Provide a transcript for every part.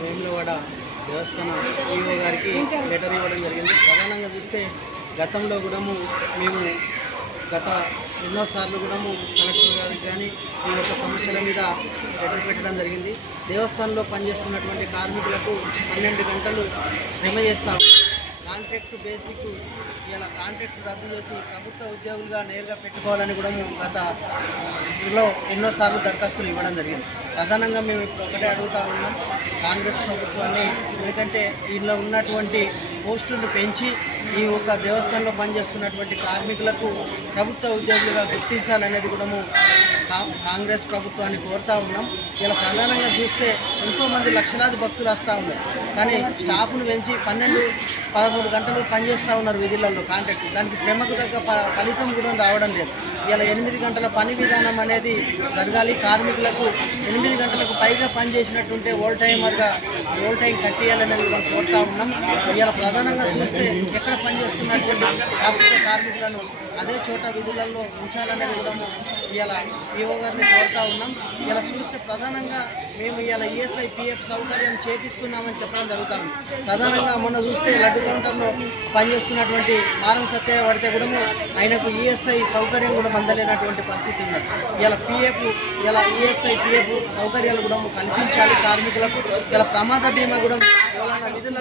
వేములవాడ దేవస్థాన ఈఓ గారికి లెటర్ ఇవ్వడం జరిగింది. ప్రధానంగా చూస్తే గతంలో కూడా మేము గత ఎన్నోసార్లు కూడా కలెక్టర్ గారికి కానీ ఈ యొక్క సమస్యల మీద లెటర్ పెట్టడం జరిగింది. దేవస్థానంలో పనిచేస్తున్నటువంటి కార్మికులకు పన్నెండు గంటలు శ్రమ చేస్తాం కాంట్రాక్ట్ బేసిక్ ఇలా కాంట్రాక్ట్ రద్దు చేసి ప్రభుత్వ ఉద్యోగులుగా నేరుగా పెట్టుకోవాలని కూడా మేము గత లో ఎన్నోసార్లు దరఖాస్తులు ఇవ్వడం జరిగింది. ప్రధానంగా మేము ఇప్పుడు ఒకటే అడుగుతా ఉన్నాం కాంగ్రెస్ ప్రభుత్వాన్ని. ఎందుకంటే వీళ్ళలో ఉన్నటువంటి పోస్టులను పెంచి ఈ యొక్క దేవస్థానంలో పనిచేస్తున్నటువంటి కార్మికులకు ప్రభుత్వ ఉద్యోగులుగా గుర్తించాలనేది కూడా కాంగ్రెస్ ప్రభుత్వాన్ని కోరుతా ఉన్నాం. ఇలా ప్రధానంగా చూస్తే ఎంతోమంది లక్షలాది భక్తులు వస్తూ ఉన్నారు. కానీ స్టాఫ్ను పెంచి పన్నెండు పదమూడు గంటలు పనిచేస్తూ ఉన్నారు విధులలో కాంట్రాక్ట్. దానికి శ్రమకు తగ్గ ఫ- ఫలితం కూడా రావడం లేదు. ఇలా ఎనిమిది గంటల పని విధానం అనేది జరగాలి. కార్మికులకు ఎనిమిది గంటలకు పైగా పని చేసినట్టుంటే టైమర్గా ఓవర్ టైం కట్టేయాలనేది మనం కోరుతా ఉన్నాం. ఇలా ప్రధానంగా చూస్తే ఎక్కడ పనిచేస్తున్నటువంటి ఆర్థిక కార్మికులను అదే చోట విధులలో ఉంచాలనేది కూడా ఇలా పిఓ గారిని కోరుతా ఉన్నాం. ఇలా చూస్తే ప్రధానంగా మేము ఇలా ఈఎస్ఐ పిఎఫ్ సౌకర్యం చేపిస్తున్నామని చెప్పడం జరుగుతా ఉంది ప్రధానంగా మొన్న చూస్తే లడ్డు కౌంటర్లో పనిచేస్తున్నటువంటి మారం సత్య పడితే కూడా ఆయనకు ఈఎస్ఐ సౌకర్యం కూడా పొందలేనటువంటి పరిస్థితి ఉంది ఇలా పిఎఫ్ ఇలా ఈఎస్ఐ పిఎఫ్ సౌకర్యాలు కూడా కల్పించాలి కార్మికులకు. ఇలా ప్రమాద బీమా కూడా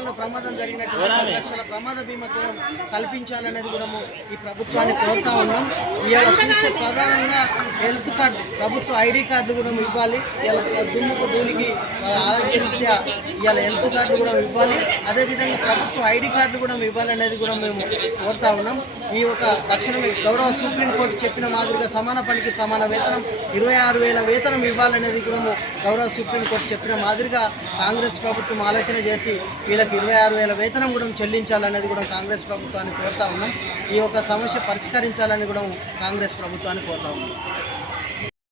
విధులలో ప్రమాదం జరిగినటువంటి లక్షల ప్రమాద బీమా కూడా కల్పించాలనేది కూడా ఈ ప్రభుత్వాన్ని కోరుతా ఉన్నాం. ఇవాళ చూస్తే ప్రధానంగా హెల్త్ కార్డు ప్రభుత్వ ఐడి కార్డు కూడా ఇవ్వాలి. ఇలా దుమ్ముకు ధూళికి వాళ్ళ ఆరోగ్య రీత్యా ఇవాళ హెల్త్ కార్డు కూడా ఇవ్వాలి. అదేవిధంగా ప్రభుత్వ ఐడి కార్డు కూడా ఇవ్వాలనేది కూడా మేము కోరుతా ఉన్నాం. ఈ ఒక తక్షణమే గౌరవ సుప్రీంకోర్టు చెప్పిన మాదిరిగా సమాన పనికి సమాన వేతనం ఇరవై ఆరు వేల వేతనం ఇవ్వాలనేది కూడా గౌరవ సుప్రీంకోర్టు చెప్పిన మాదిరిగా కాంగ్రెస్ ప్రభుత్వం ఆలోచన చేసి వీళ్ళకి ఇరవై ఆరు వేల వేతనం కూడా చెల్లించాలనేది కూడా కాంగ్రెస్ ప్రభుత్వాన్ని కోరుతా ఉన్నాం. ఈ యొక్క సమస్య పరిష్కరించాలని కూడా కాంగ్రెస్ ప్రభుత్వాన్ని కోరుతా ఉన్నాం.